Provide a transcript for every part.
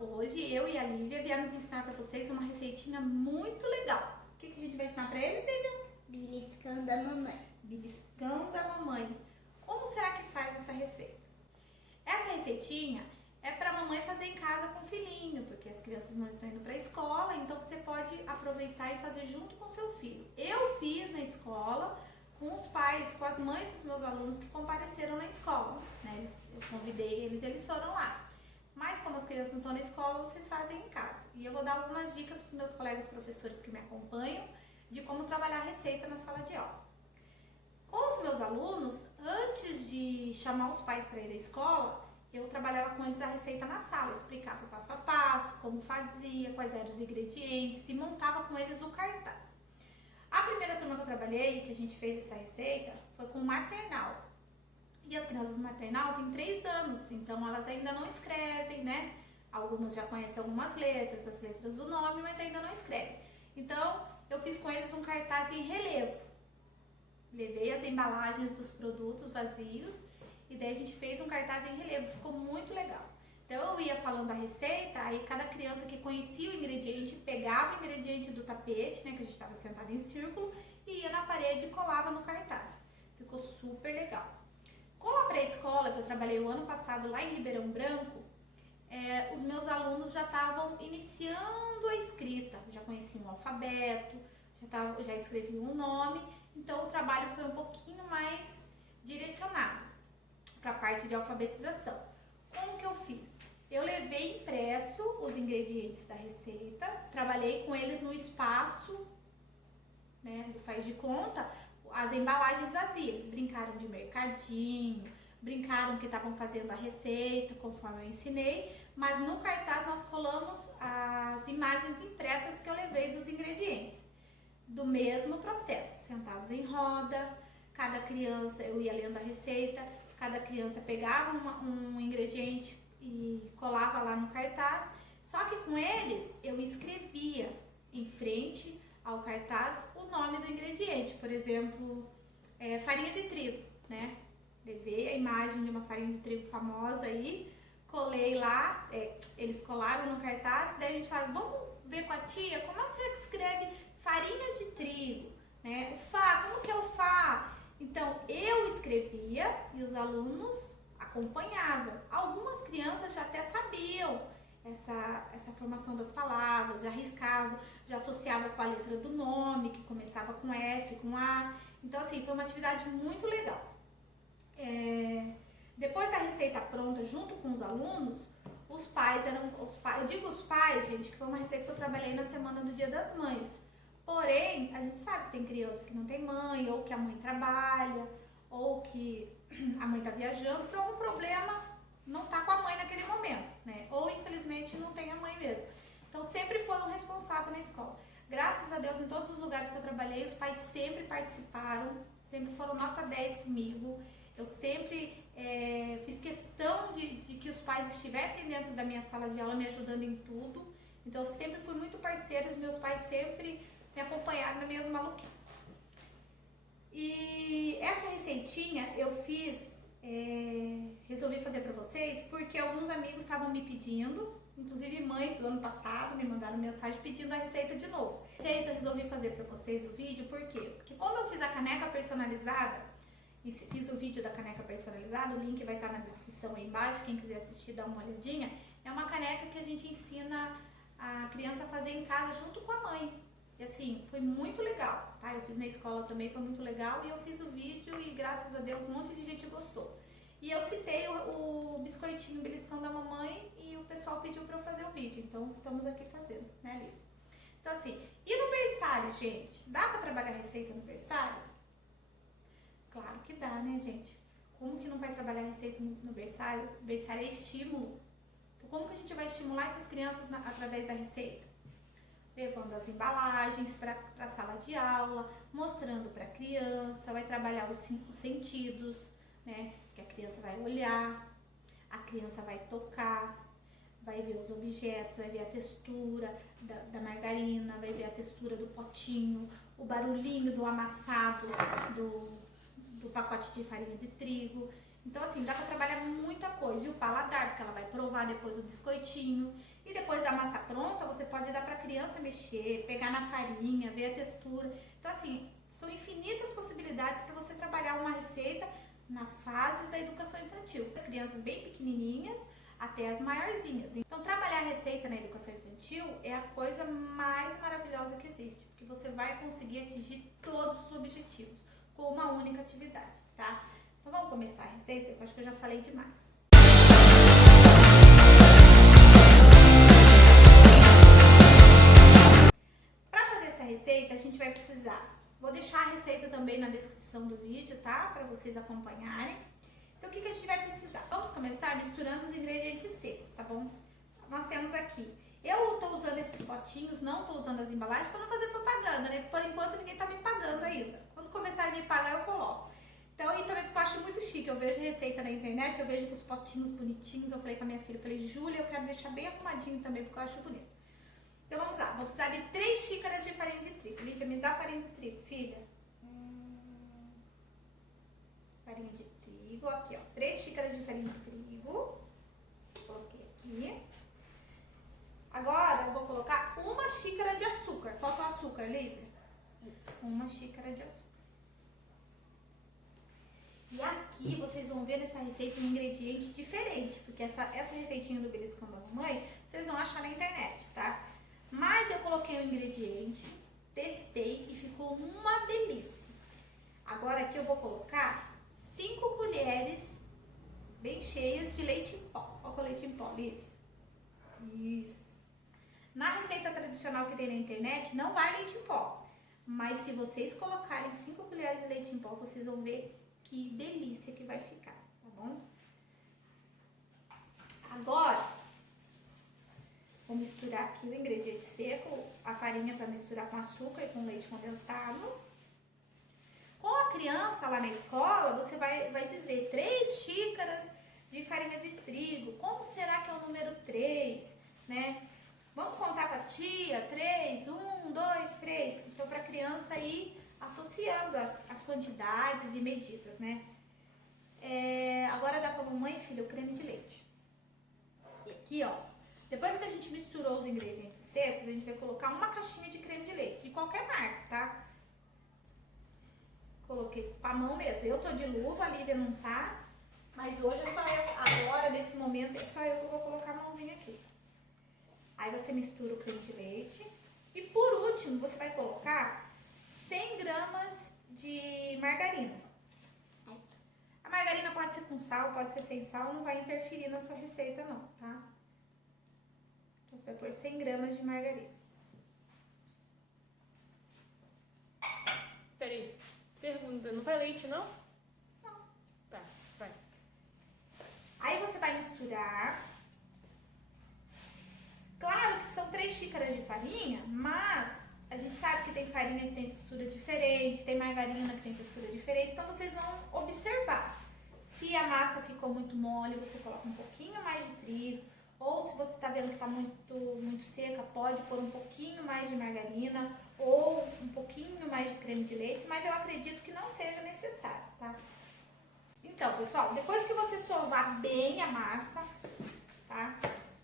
Hoje eu e a Lívia viemos ensinar para vocês uma receitinha muito legal. O que a gente vai ensinar para eles, Lívia? Beliscão da mamãe. Beliscão da mamãe. Como será que faz essa receita? Essa receitinha é para a mamãe fazer em casa com o filhinho, porque as crianças não estão indo para a escola, então você pode aproveitar e fazer junto com o seu filho. Eu fiz na escola com os pais, com as mães dos meus alunos que compareceram na escola, né? Eu convidei eles foram lá. Mas como as crianças não estão na escola, vocês fazem em casa. E eu vou dar algumas dicas para os meus colegas professores que me acompanham de como trabalhar a receita na sala de aula. Com os meus alunos, antes de chamar os pais para ir à escola, eu trabalhava com eles a receita na sala, explicava passo a passo, como fazia, quais eram os ingredientes e montava com eles o cartaz. A primeira turma que eu trabalhei, que a gente fez essa receita, foi com maternal. E as crianças do maternal têm 3 anos, então elas ainda não escrevem, né? Algumas já conhecem algumas letras, as letras do nome, mas ainda não escrevem. Então, eu fiz com eles um cartaz em relevo. Levei as embalagens dos produtos vazios e daí a gente fez um cartaz em relevo, ficou muito legal. Então eu ia falando a receita, aí cada criança que conhecia o ingrediente pegava o ingrediente do tapete, né, que a gente estava sentado em círculo, e ia na parede e colava no cartaz. Ficou super legal. Com a pré-escola, que eu trabalhei o ano passado lá em Ribeirão Branco, os meus alunos já estavam iniciando a escrita, já conheciam o alfabeto, já escreviam o nome, então o trabalho foi um pouquinho mais direcionado para a parte de alfabetização. Como que eu fiz? Eu levei impresso os ingredientes da receita, trabalhei com eles no espaço, né, do faz de conta, as embalagens vazias. Eles brincaram de mercadinho, brincaram que estavam fazendo a receita, conforme eu ensinei, mas no cartaz nós colamos as imagens impressas que eu levei dos ingredientes. Do mesmo processo, sentados em roda, cada criança, eu ia lendo a receita, cada criança pegava um ingrediente e colava lá no cartaz, só que com eles eu escrevia em frente ao cartaz o nome do ingrediente, por exemplo, farinha de trigo, né? Levei a imagem de uma farinha de trigo famosa aí, colei lá, eles colaram no cartaz, daí a gente fala, vamos ver com a tia, como é que você escreve farinha de trigo, né? O Fá, como que é o Fá? Então, eu escrevia e os alunos acompanhavam. Algumas crianças já até sabiam essa formação das palavras, já riscavam, já associavam com a letra do nome, que começava com F, com A. Então, assim, foi uma atividade muito legal. Depois da receita pronta, junto com os alunos, eu digo os pais, gente, que foi uma receita que eu trabalhei na semana do Dia das Mães. Porém, a gente sabe que tem criança que não tem mãe, ou que a mãe trabalha, ou que a mãe está viajando, por algum problema não está com a mãe naquele momento, né? Ou infelizmente não tem a mãe mesmo. Então sempre foi um responsável na escola. Graças a Deus, em todos os lugares que eu trabalhei, os pais sempre participaram, sempre foram nota 10 comigo. Eu sempre fiz questão de que os pais estivessem dentro da minha sala de aula me ajudando em tudo. Então eu sempre fui muito parceira, os meus pais sempre me acompanharam nas minhas maluquices. E essa receitinha eu fiz, resolvi fazer para vocês porque alguns amigos estavam me pedindo, inclusive mães do ano passado me mandaram mensagem pedindo a receita de novo. Resolvi fazer para vocês o vídeo, por quê? Porque como eu fiz a caneca personalizada, e fiz o vídeo da caneca personalizada, o link vai estar na descrição aí embaixo, quem quiser assistir dá uma olhadinha, é uma caneca que a gente ensina a criança a fazer em casa junto com a mãe. E assim, foi muito legal, tá? Eu fiz na escola também, foi muito legal, e eu fiz o vídeo e graças a Deus um monte de gente gostou. E eu citei o biscoitinho beliscão da mamãe e o pessoal pediu pra eu fazer o vídeo, então estamos aqui fazendo, né, Lívia? Então assim, e no berçário, gente? Dá pra trabalhar receita no berçário? Claro que dá, né, gente? Como que não vai trabalhar receita no berçário? O berçário é estímulo. Então, como que a gente vai estimular essas crianças através da receita? Levando as embalagens para a sala de aula, mostrando para a criança, vai trabalhar os 5 sentidos, né? Que a criança vai olhar, a criança vai tocar, vai ver os objetos, vai ver a textura da margarina, vai ver a textura do potinho, o barulhinho do amassado do pacote de farinha de trigo. Então, assim, dá pra trabalhar muita coisa. E o paladar, porque ela vai provar depois o biscoitinho. E depois da massa pronta, você pode dar pra criança mexer, pegar na farinha, ver a textura. Então, assim, são infinitas possibilidades para você trabalhar uma receita nas fases da educação infantil. As crianças bem pequenininhas até as maiorzinhas. Então, trabalhar a receita na educação infantil é a coisa mais maravilhosa que existe, porque você vai conseguir atingir todos os objetivos com uma única atividade, tá? Então, vamos começar a receita, eu acho que eu já falei demais. Para fazer essa receita, a gente vai precisar, vou deixar a receita também na descrição do vídeo, tá? Para vocês acompanharem. Então, o que a gente vai precisar? Vamos começar misturando os ingredientes secos, tá bom? Nós temos aqui, eu tô usando esses potinhos, não tô usando as embalagens para não fazer propaganda, né? Por enquanto ninguém tá me pagando ainda. Quando começarem a me pagar, eu coloco. Então, e também porque eu acho muito chique, eu vejo receita na internet, eu vejo com os potinhos bonitinhos, eu falei com a minha filha, eu falei, Júlia, eu quero deixar bem arrumadinho também, porque eu acho bonito. Então, vamos lá, vou precisar de 3 xícaras de farinha de trigo. Lívia, me dá farinha de trigo, filha. Farinha de trigo, aqui ó, 3 xícaras de farinha de trigo, coloquei aqui. Agora eu vou colocar 1 xícara de açúcar. Falta o açúcar, Lívia? 1 xícara de açúcar. E aqui vocês vão ver nessa receita um ingrediente diferente, porque essa receitinha do beliscão da mamãe, vocês vão achar na internet, tá? Mas eu coloquei o ingrediente, testei e ficou uma delícia. Agora aqui eu vou colocar 5 colheres bem cheias de leite em pó. Olha o leite em pó, Lívia. Isso. Na receita tradicional que tem na internet, não vai leite em pó. Mas se vocês colocarem 5 colheres de leite em pó, vocês vão ver que delícia que vai ficar, tá bom? Agora, vou misturar aqui o ingrediente seco, a farinha para misturar com açúcar e com leite condensado. Com a criança lá na escola, você vai dizer 3 xícaras de farinha de trigo. Como será que é o número 3, né? Vamos contar com a tia, 3, 1, 2, 3. Então, para a criança ir associando as quantidades e medidas, né? Agora dá para a mamãe, filha, o creme de leite. Aqui, ó. Depois que a gente misturou os ingredientes secos, a gente vai colocar 1 caixinha de creme de leite, de qualquer marca, tá? Coloquei com a mão mesmo. Eu tô de luva, a Lívia não tá. Mas hoje é só eu, agora, nesse momento, é só eu que vou colocar a mãozinha aqui. Aí você mistura o creme de leite. E por último, você vai colocar 100 gramas de margarina. A margarina pode ser com sal, pode ser sem sal, não vai interferir na sua receita não, tá? Você vai pôr 100 gramas de margarina. Peraí, pergunta, não vai leite não? Não. Tá, vai. Aí você vai misturar. Claro que são 3 xícaras de farinha, mas a gente sabe que tem farinha que tem textura diferente, tem margarina que tem textura diferente, então vocês vão observar. Se a massa ficou muito mole, você coloca um pouquinho mais de trigo, ou se você tá vendo que tá muito seca, pode pôr um pouquinho mais de margarina, ou um pouquinho mais de creme de leite, mas eu acredito que não seja necessário, tá? Então, pessoal, depois que você sovar bem a massa, tá?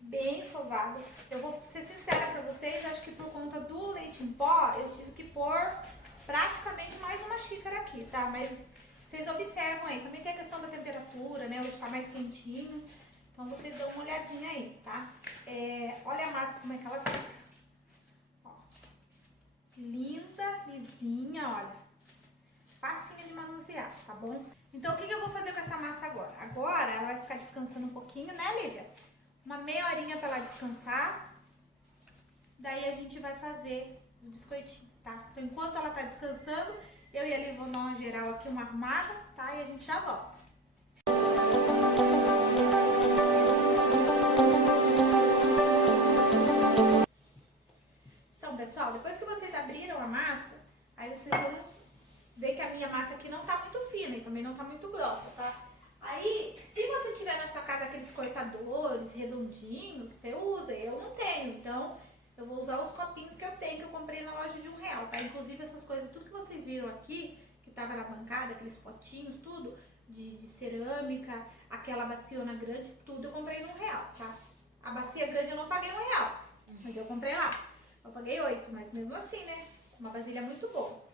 Bem sovado. Eu vou ser sincera pra vocês, acho que por conta do leite em pó, eu tive que pôr praticamente mais 1 xícara aqui, tá? Mas vocês observam aí, também tem a questão da temperatura, né? Hoje tá mais quentinho, então vocês dão uma olhadinha aí, tá? Olha a massa como é que ela fica. Ó, linda, lisinha, olha. Facinha de manusear, tá bom? Então, o que eu vou fazer com essa massa agora? Agora ela vai ficar descansando um pouquinho, né, Lívia? Uma meia horinha pra ela descansar. Daí a gente vai fazer os biscoitinhos, tá? Então, enquanto ela tá descansando, eu e a Lívia vamos dar uma geral aqui, uma arrumada, tá? E a gente já volta. Então, pessoal, depois que vocês abriram a massa, aí vocês vão ver que a minha massa aqui não tá muito fina e também não tá muito grossa, tá? Aí, se você tiver na sua casa aqueles cortadores redondinhos, você usa. Eu não tenho, então eu vou usar os copinhos que eu tenho, que eu comprei na loja de R$1, tá? Inclusive essas coisas, tudo que vocês viram aqui, que tava na bancada, aqueles potinhos, tudo, de cerâmica, aquela baciona grande, tudo eu comprei R$1, tá? A bacia grande eu não paguei R$1, mas eu comprei lá. Eu paguei 8, mas mesmo assim, né? Uma vasilha muito boa.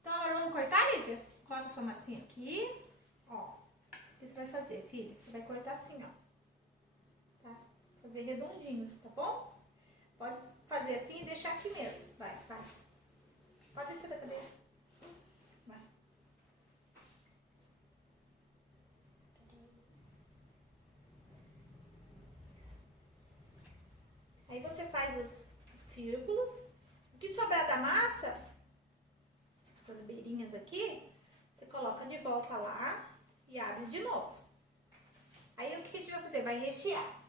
Então agora vamos cortar, Lívia? Coloca sua massinha aqui, ó. O que você vai fazer, filha? Você vai cortar assim, ó. Tá? Fazer redondinhos, tá bom? Pode fazer assim e deixar aqui mesmo. Vai, faz. Pode descer da cadeira. Vai. Aí você faz os círculos. O que sobrar da massa, essas beirinhas aqui, você coloca de volta lá e abre de novo. Aí o que a gente vai fazer? Vai rechear.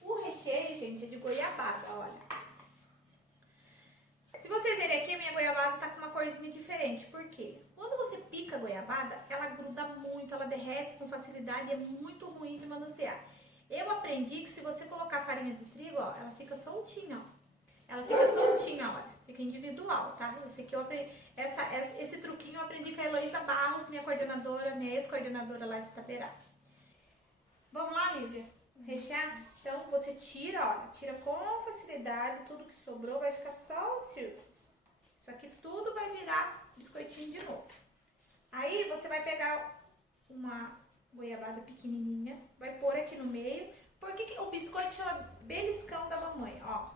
O recheio, gente, é de goiabada, olha. Se vocês verem aqui, a minha goiabada tá com uma corzinha diferente. Por quê? Quando você pica a goiabada, ela gruda muito, ela derrete com facilidade e é muito ruim de manusear. Eu aprendi que se você colocar farinha de trigo, ó, ela fica soltinha, ó. Ela fica soltinha, olha. Fica individual, tá? Esse aqui eu aprendi, esse truquinho eu aprendi com a Heloísa Barros, minha coordenadora, minha ex-coordenadora lá de Itaperá. Vamos lá, Lívia? Rechear? Então, você tira, olha, tira com facilidade, tudo que sobrou vai ficar só os círculos. Isso aqui tudo vai virar biscoitinho de novo. Aí, você vai pegar uma goiabada pequenininha, vai pôr aqui no meio. Por que o biscoito chama beliscão da mamãe, ó?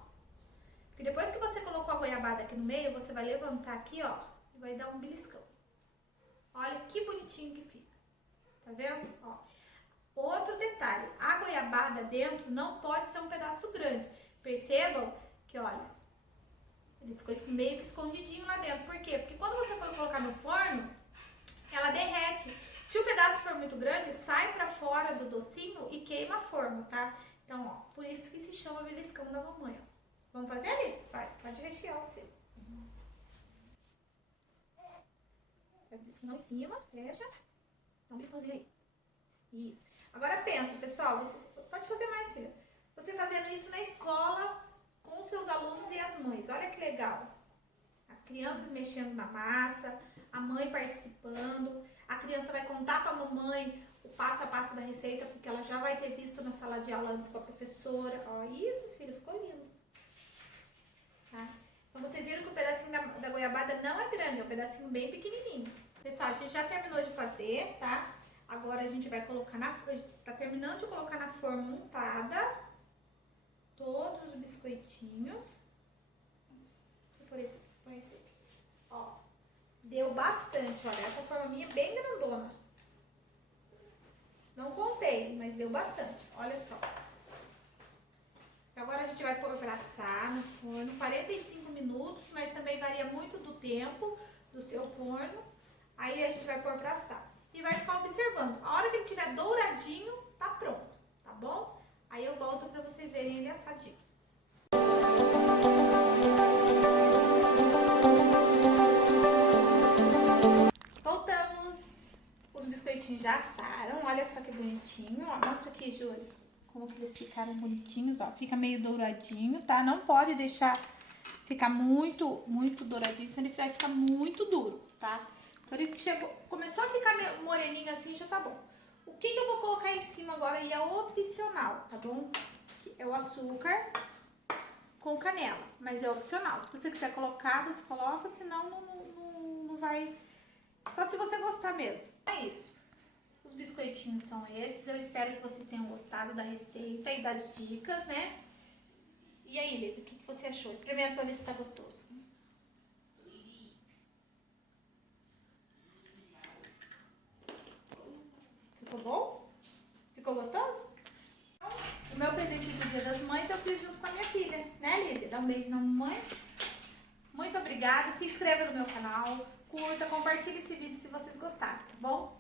Porque depois que você colocou a goiabada aqui no meio, você vai levantar aqui, ó, e vai dar um beliscão. Olha que bonitinho que fica. Tá vendo? Ó. Outro detalhe, a goiabada dentro não pode ser um pedaço grande. Percebam que, olha, ele ficou meio que escondidinho lá dentro. Por quê? Porque quando você for colocar no forno, ela derrete. Se o pedaço for muito grande, sai pra fora do docinho e queima a forma, tá? Então, ó, por isso que se chama beliscão da mamãe, ó. Vamos fazer ali? Vai, pode rechear o seu. Faz o beliscão em cima, fecha. Dá um beliscãozinho aí. Isso. Agora pensa, pessoal, você pode fazer mais, filha. Você fazendo isso na escola com os seus alunos e as mães. Olha que legal. As crianças mexendo na massa, a mãe participando. A criança vai contar para a mamãe o passo a passo da receita, porque ela já vai ter visto na sala de aula antes com a professora. Ó, isso, filho, ficou lindo. Tá? Então vocês viram que o pedacinho da goiabada não é grande, é um pedacinho bem pequenininho. Pessoal, a gente já terminou de fazer, tá? Agora a gente vai colocar tá terminando de colocar na forma untada todos os biscoitinhos. Vou pôr esse aqui, põe esse aqui. Ó, deu bastante, olha, essa forma minha é bem grandona. Não contei, mas deu bastante, olha só. Agora a gente vai pôr pra assar no forno 45 minutos, mas também varia muito do tempo do seu forno. Aí a gente vai pôr pra assar. E vai ficar observando. A hora que ele estiver douradinho, tá pronto, tá bom? Aí eu volto pra vocês verem ele assadinho. Voltamos. Os biscoitinhos já assaram. Olha só que bonitinho. Ó, mostra aqui, Júlia, como que eles ficaram bonitinhos. Ó, fica meio douradinho, tá? Não pode deixar ficar muito douradinho, senão ele vai ficar muito duro, tá? Quando ele começou a ficar moreninho assim, já tá bom. O que eu vou colocar em cima agora e é opcional, tá bom? É o açúcar com canela, mas é opcional. Se você quiser colocar, você coloca, senão não vai... Só se você gostar mesmo. É isso. Os biscoitinhos são esses. Eu espero que vocês tenham gostado da receita e das dicas, né? E aí, Lívia, o que você achou? Experimenta pra ver se tá gostoso. Ficou bom? Ficou gostoso? Então, o meu presente do Dia das Mães eu fiz junto com a minha filha, né, Lívia? Dá um beijo na mamãe. Muito obrigada. Se inscreva no meu canal, curta, compartilhe esse vídeo se vocês gostaram, tá bom?